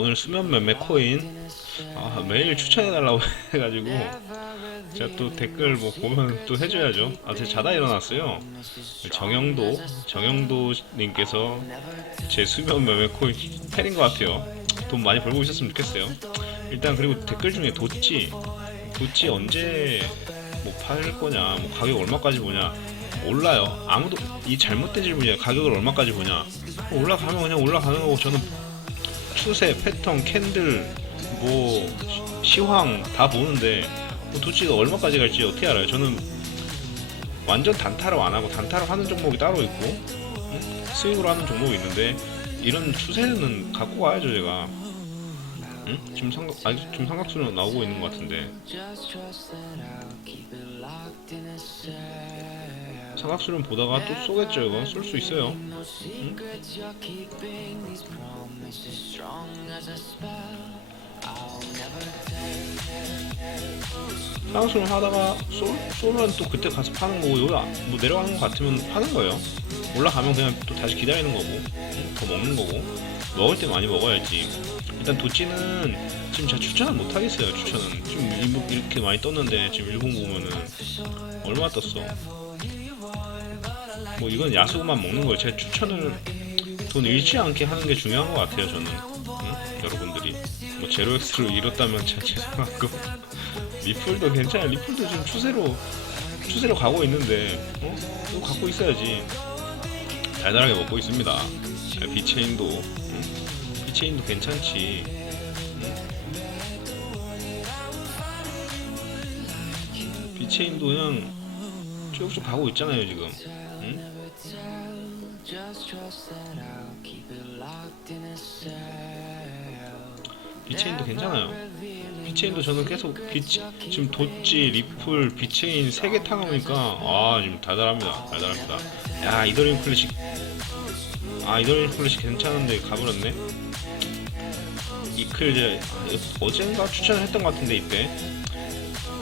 오늘 수면 매매 코인 아, 매일 추천해달라고 해가지고 제가 또 댓글 뭐 보면 또 해줘야죠. 아, 제가 자다 일어났어요. 정영도 정영도 님께서 제 수면 매매 코인 팬인 것 같아요. 돈 많이 벌고 있었으면 좋겠어요. 일단 그리고 댓글 중에 도치 도치 언제 뭐 팔 거냐, 뭐 가격 얼마까지 보냐 몰라요. 아무도 이 잘못된 질문이야. 가격을 얼마까지 보냐. 올라가면 그냥 올라가는 거고 저는 추세, 패턴, 캔들, 뭐 시- 시황 다 보는데 뭐 도치가 얼마까지 갈지 어떻게 알아요? 저는 완전 단타로 안 하고 단타로 하는 종목이 따로 있고 응? 스윙으로 하는 종목이 있는데 이런 추세는 갖고 가야죠 제가. 응? 지금 삼각 아직 지금 삼각수는 나오고 있는 것 같은데 삼각수는 보다가 또 쏘겠죠 이거 쏠 수 있어요. 삼각수는 하다가 쏘, 쏘면 또 그때 가서 파는 거고 여기 아- 뭐 내려가는 것 같으면 파는 거예요. 올라가면 그냥 또 다시 기다리는 거고 응? 더 먹는 거고 먹을 때 많이 먹어야지. 일단 도찌는 지금 제가 추천은 못 하겠어요. 추천은 지금 이- 이렇게 많이 떴는데 지금 일본 보면은 얼마 떴어? 뭐 이건 야수만 먹는 거예요. 제가 추천을 돈 잃지 않게 하는 게 중요한 것 같아요. 저는 응? 여러분들이 뭐 제로엑스로 잃었다면 제가 죄송하고 리플도 괜찮아요. 리플도 지금 추세로 추세로 가고 있는데 어? 이거 갖고 있어야지. 달달하게 먹고 있습니다. 아, 비체인도 응? 비체인도 괜찮지. 응? 비체인도 그냥 쭉쭉 가고 있잖아요 지금. 응? 비체인도 괜찮아요. 비체인도 저는 계속 비치, 지금 도찌, 리플, 비체인 세개 타놓으니까 아 지금 달달합니다. 달달합니다. 야 이더리움 클래식 아 이더리움 클래식 괜찮은데 가버렸네. 이클 제 아, 어젠가 추천을 했던 것 같은데 이때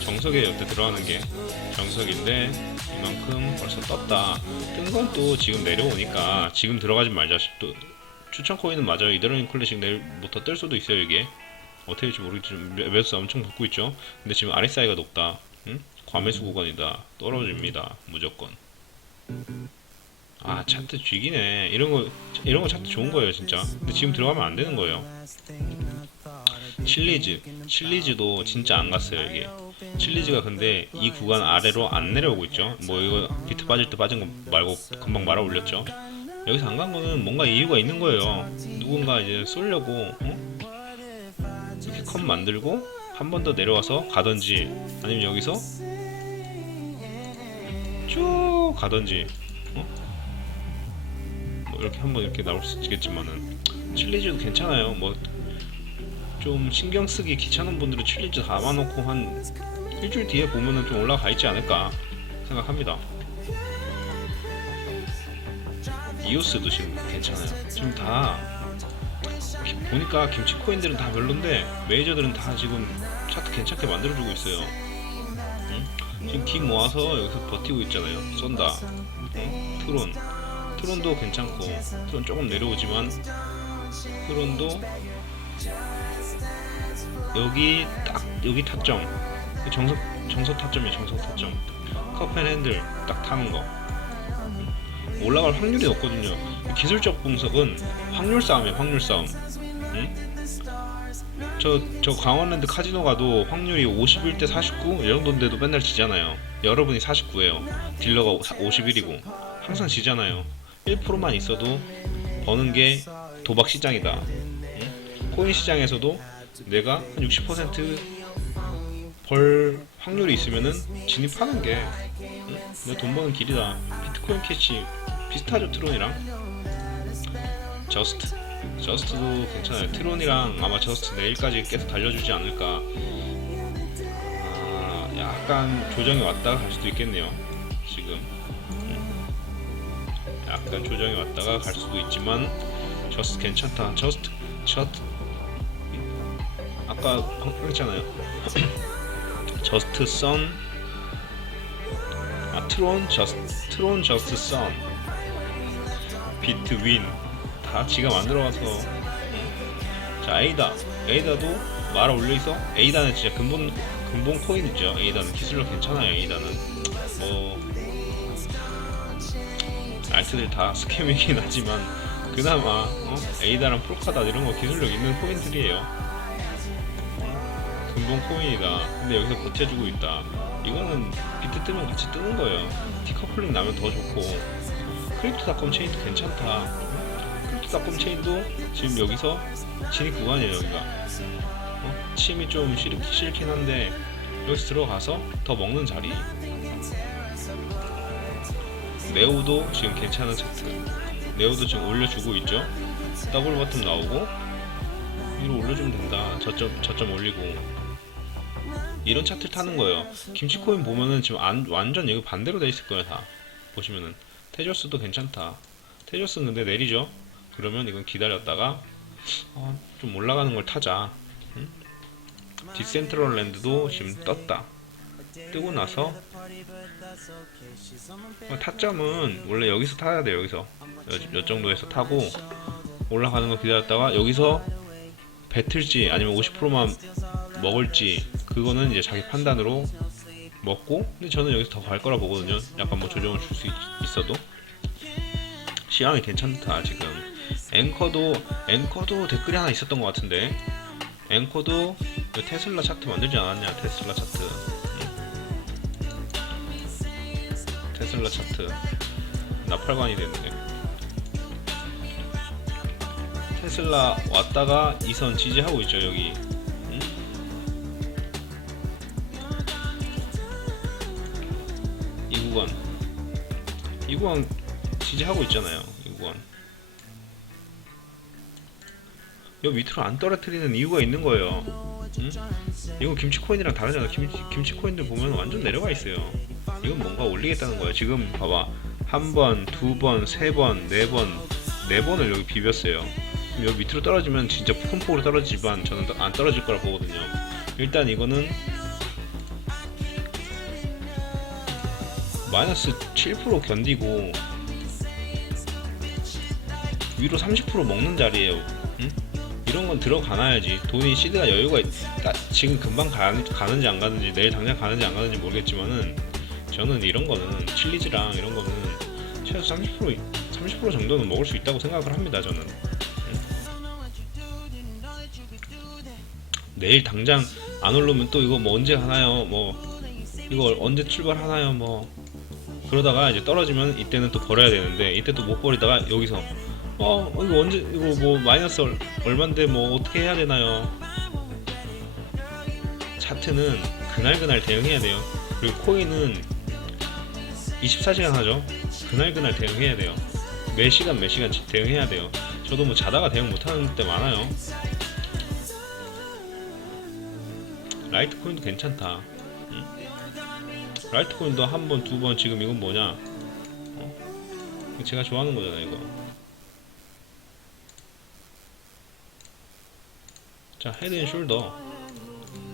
정석에 여태 들어가는 게 정석인데 이만큼 벌써 떴다. 뜬 건 또 지금 내려오니까 지금 들어가지 말자. 또 추천 코인은 맞아 요. 이더리움 클래식 내일부터 뜰 수도 있어요 이게. 어떻게 될지 모르겠지만 매- 매수 엄청 붙고 있죠. 근데 지금 RSI가 높다. 응? 과매수 구간이다. 떨어집니다. 무조건. 아 차트 쥐기네. 이런 거 이런 거 차트 좋은 거예요 진짜. 근데 지금 들어가면 안 되는 거예요. 칠리즈 칠리즈도 진짜 안 갔어요 이게. 칠리즈가 근데 이 구간 아래로 안 내려오고 있죠. 뭐 이거 비트 빠질 때 빠진 거 말고 금방 말아 올렸죠. 여기서 안 간 거는 뭔가 이유가 있는 거예요. 누군가 이제 쏠려고 어? 이렇게 컷 만들고 한 번 더 내려와서 가든지 아니면 여기서 쭉 가든지 어? 뭐 이렇게 한번 이렇게 나올 수 있겠지만은 칠리즈도 괜찮아요. 뭐 좀 신경 쓰기 귀찮은 분들은 칠리즈 담아놓고 한 일주일 뒤에 보면은 좀 올라가 있지 않을까 생각합니다. 이오스도 지금 괜찮아요. 지금 다 보니까 김치 코인들은 다 별론데 메이저들은 다 지금 차트 괜찮게 만들어주고 있어요. 응? 지금 기 모아서 여기서 버티고 있잖아요. 쏜다. 응? 트론. 트론도 괜찮고 트론 조금 내려오지만 트론도 여기 딱 여기 타점 정석 정석 타점이에요. 정석 타점. 커펜 핸들 딱 타는 거. 올라갈 확률이 없거든요. 기술적 분석은 확률 싸움이에요. 확률 싸움. 응? 저, 저 강원랜드 카지노 가도 확률이 51대 49? 이 정도인데도 맨날 지잖아요. 여러분이 49예요. 딜러가 51이고. 항상 지잖아요. 1%만 있어도 버는 게 도박 시장이다. 응? 코인 시장에서도 내가 한60% 벌 확률이 있으면은 진입하는 게 응? 내돈 버는 길이다. 비트코인 캐시 비슷하죠 트론이랑. 저스트 저스트도 괜찮아요 트론이랑 아마 저스트 내일까지 계속 달려주지 않을까 아, 약간 조정이 왔다가 갈 수도 있겠네요 지금 음. 약간 조정이 왔다가 갈 수도 있지만 저스트 괜찮다 저스트 저스트 아까 했잖아요 저스트 선 아, 트론 저스트 트론 저스트 선 비트 윈다 지가 만들어가서. 자 에이다. 에이다도 말아 올려있어? 에이다는 진짜 근본 근본 코인 있죠. 에이다는 기술력 괜찮아요 에이다는. 뭐 알트들 다 스캠이긴 하지만 그나마 어? 에이다랑 프로카다 이런 거 기술력 있는 코인들이에요 어? 근본 코인이다. 근데 여기서 버텨주고 있다. 이거는 비트 뜨면 같이 뜨는 거예요. 티커플링 나면 더 좋고. 크립토닷컴 체인도 괜찮다. 크립토닷컴 체인도 지금 여기서 진입 구간이에요 여기가. 어? 침이 좀 싫, 싫긴 한데 여기서 들어가서 더 먹는 자리. 네오도 지금 괜찮은 차트. 네오도 지금 올려주고 있죠? 더블 버튼 나오고 위로 올려주면 된다. 저점 저점 올리고 이런 차트를 타는 거예요. 김치코인 보면은 지금 안, 완전 여기 반대로 돼 있을 거예요 다. 보시면은. 테저스도 괜찮다. 테저스는 근데 내리죠. 그러면 이건 기다렸다가 어, 좀 올라가는 걸 타자. 응? 디센트럴 랜드도 지금 떴다. 뜨고 나서 어, 타점은 원래 여기서 타야 돼요 여기서. 여, 여 정도에서 타고 올라가는 거 기다렸다가 여기서 뱉을지 아니면 50%만 먹을지 그거는 이제 자기 판단으로 먹고 근데 저는 여기서 더 갈 거라 보거든요. 약간 뭐 조정을 줄 수 있어도. 시황이 괜찮다 지금. 앵커도 앵커도 댓글이 하나 있었던 것 같은데. 앵커도 그 테슬라 차트 만들지 않았냐 테슬라 차트. 응. 테슬라 차트. 나팔관이 됐네 테슬라 왔다가 이선 지지하고 있죠 여기 2구간 2구간 지지하고 있잖아요 2구간 여 밑으로 안 떨어뜨리는 이유가 있는 거예요. 응? 이거 김치 코인이랑 다르잖아. 김치, 김치 코인들 보면 완전 내려가 있어요. 이건 뭔가 올리겠다는 거예요. 지금 봐봐. 한 번, 두 번, 세 번, 네 번, 네 번을 여기 비볐어요. 여기 밑으로 떨어지면 진짜 폭풍폭으로 떨어지지만 저는 안 떨어질 거라 보거든요. 일단 이거는 마이너스 7% 견디고 위로 30% 먹는 자리에요. 응? 이런 건 들어가놔야지. 돈이 시드가 여유가 있, 나 지금 금방 가, 가는지 안 가는지 내일 당장 가는지 안 가는지 모르겠지만은 저는 이런 거는 칠리즈랑 이런 거는 최소 30% 30% 정도는 먹을 수 있다고 생각을 합니다. 저는. 응? 내일 당장 안 오르면 또 이거 뭐 언제 하나요? 뭐 이거 언제 출발하나요? 뭐 그러다가 이제 떨어지면 이때는 또 버려야 되는데 이때 또 못 버리다가 여기서 어 이거 언제 이거 뭐 마이너스 얼, 얼만데 뭐 어떻게 해야 되나요? 차트는 그날 그날 대응해야 돼요. 그리고 코인은 24시간 하죠. 그날 그날 대응해야 돼요. 매 시간 매 시간 대응해야 돼요. 저도 뭐 자다가 대응 못하는 때 많아요. 라이트 코인도 괜찮다. 라이트 코인도 한 번, 두 번, 지금 이건 뭐냐? 어? 제가 좋아하는 거잖아, 이거. 자, 헤드 앤 숄더.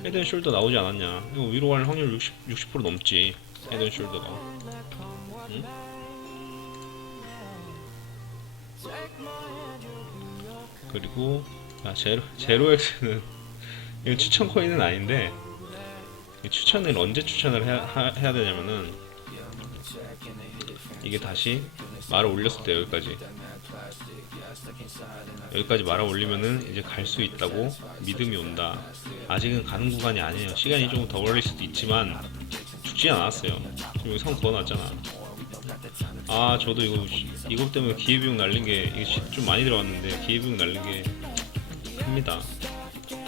헤드 앤 숄더 나오지 않았냐? 이거 위로 갈 확률 60, 60% 넘지. 헤드 앤 숄더가. 응? 그리고, 아, 제로, 제로엑스는, 이거 추천 코인은 아닌데, 이 추천을 언제 추천을 해야, 하- 해야 되냐면은 이게 다시 말을 올렸을 때 여기까지. 여기까지 말을 올리면은 이제 갈 수 있다고 믿음이 온다. 아직은 가는 구간이 아니에요. 시간이 조금 더 걸릴 수도 있지만 죽지 않았어요. 지금 여기 성 그어놨잖아. 아 저도 이거 이것 때문에 기회비용 날린 게 이게 시- 좀 많이 들어갔는데 기회비용 날린 게 큽니다.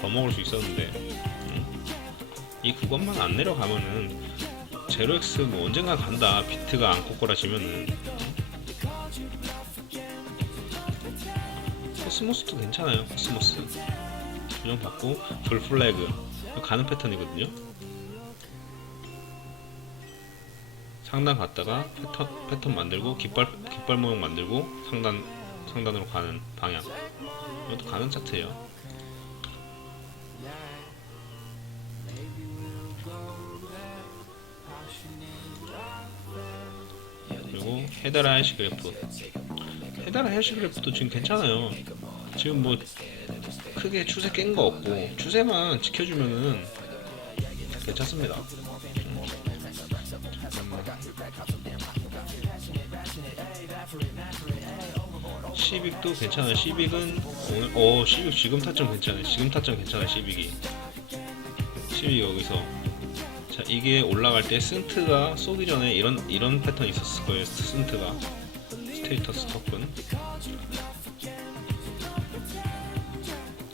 더 먹을 수 있었는데 이 구간만 안 내려가면은 제로엑스 뭐 언젠가 간다 비트가 안 꼬꼬라지면은. 코스모스도 괜찮아요 코스모스. 조정 받고 졸 플래그. 이거 가는 패턴이거든요. 상단 갔다가 패턴 패턴 만들고 깃발 깃발 모형 만들고 상단 상단으로 가는 방향. 이것도 가는 차트예요 그리고 헤다라 해시 그래프 헤다라 해시 그래프도 지금 괜찮아요 지금 뭐 크게 추세 깬 거 없고 추세만 지켜주면은 괜찮습니다. 시빅도 괜찮아요. 시빅은 오늘 어 시빅 지금 타점 괜찮아요. 지금 타점 괜찮아요. 시빅이 시빅 여기서 자 이게 올라갈 때 syn트가 쏘기 전에 이런 이런 패턴 있었을 거예요. syn트가 스테이터스 토큰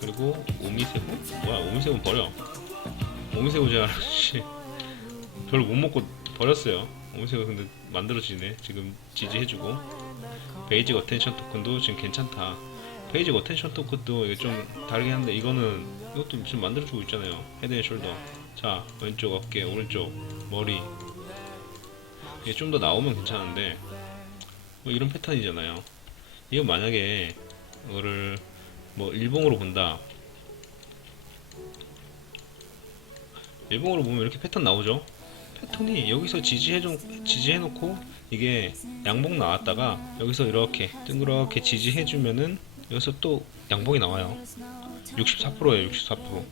그리고 오미세고 뭐야 오미세고 버려 오미세고 제가 씨 별로 못 먹고 버렸어요. 오미세고 근데 만들어지네. 지금 지지해주고 베이직 어텐션 토큰도 지금 괜찮다. 베이직 어텐션 토큰도 이게 좀 다르긴 한데 이거는 이것도 지금 만들어주고 있잖아요. 헤드 앤 숄더. 자 왼쪽 어깨, 오른쪽 머리. 이게 좀 더 나오면 괜찮은데 뭐 이런 패턴이잖아요. 이거 만약에 이거를 뭐 일봉으로 본다. 일봉으로 보면 이렇게 패턴 나오죠. 패턴이 여기서 지지해줘 지지해 놓고 이게 양봉 나왔다가 여기서 이렇게 둥그렇게 지지해 주면은 여기서 또 양봉이 나와요. 64%예요, 64%.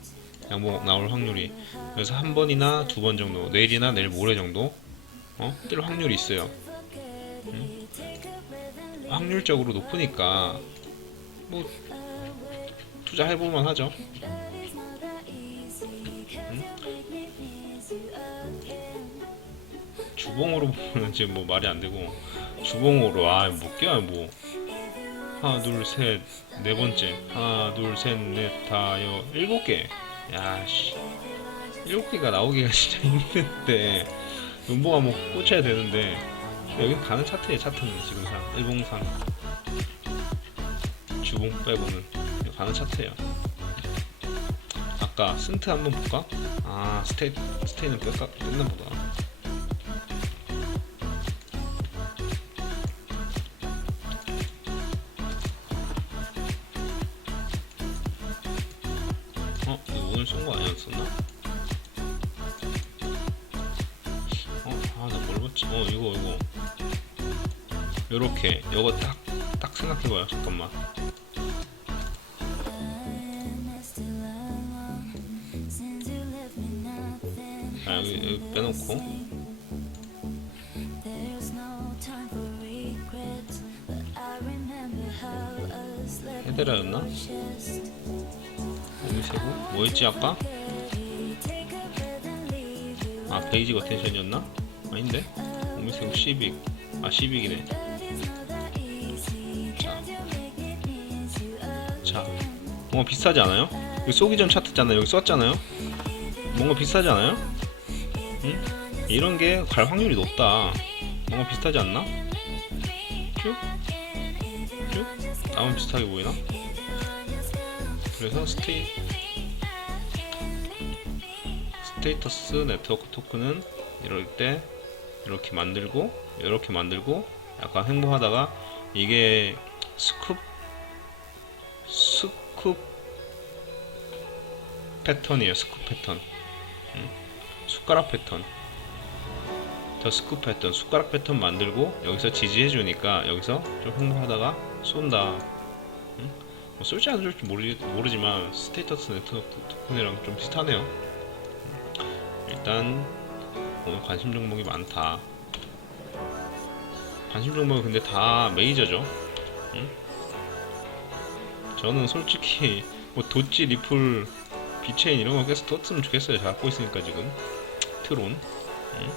양봉 나올 확률이. 그래서 한 번이나 두 번 정도, 내일이나 내일 모레 정도, 어, 뜰 확률이 있어요. 음? 확률적으로 높으니까 뭐 투자해볼만 하죠. 주봉으로 보면 지금 뭐 말이 안 되고 주봉으로 아못 깨요 뭐 하나 둘 셋 네 번째 하나 둘 셋 넷 다 여 일곱 개 야씨. 일곱 개가 나오기가 진짜 힘든데. 음보가 뭐 꽂혀야 되는데. 여기 가는 차트에 차트는 지금상 일봉상. 주봉 빼고는 가는 차트예요. 아까 synth 한번 볼까? 아 스테이 스테이는 뺐나 보다 요렇게. 요거 딱, 딱 생각해봐요. 잠깐만. 자, 여기, 여기 빼놓고. 헤드라였나? 오미세고? 뭐였지, 아까? 아, 베이지 어텐션이었나? 아닌데? 오미세고 12. 아, 12이네. 자. 뭔가 비슷하지 않아요? 여기 쏘기 전 차트잖아요. 여기 썼잖아요? 뭔가 비슷하지 않아요? 응? 이런 게 갈 확률이 높다. 뭔가 비슷하지 않나? 쭉? 쭉? 나만 비슷하게 보이나? 그래서 스테이 스테이터스 네트워크 토큰은 이럴 때 이렇게 만들고 이렇게 만들고 약간 행보하다가 이게 스쿱 스쿱 패턴이에요 스쿱 패턴 음, 숟가락 패턴 더 스쿱 패턴 숟가락 패턴 만들고 여기서 지지해 주니까 여기서 좀 행보하다가 쏜다 뭐 쏠지 안 쏠지 모르, 모르지만 스테이터스 네트워크 토큰이랑 좀 비슷하네요. 일단 오늘 관심 종목이 많다. 관심 종목은 근데 다 메이저죠. 응? 저는 솔직히 뭐 도치, 리플, 비체인 이런 거 계속 떴으면 좋겠어요. 잘 갖고 있으니까 지금 트론. 응?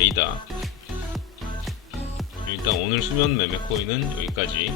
에이다. 일단 오늘 수면 매매 코인은 여기까지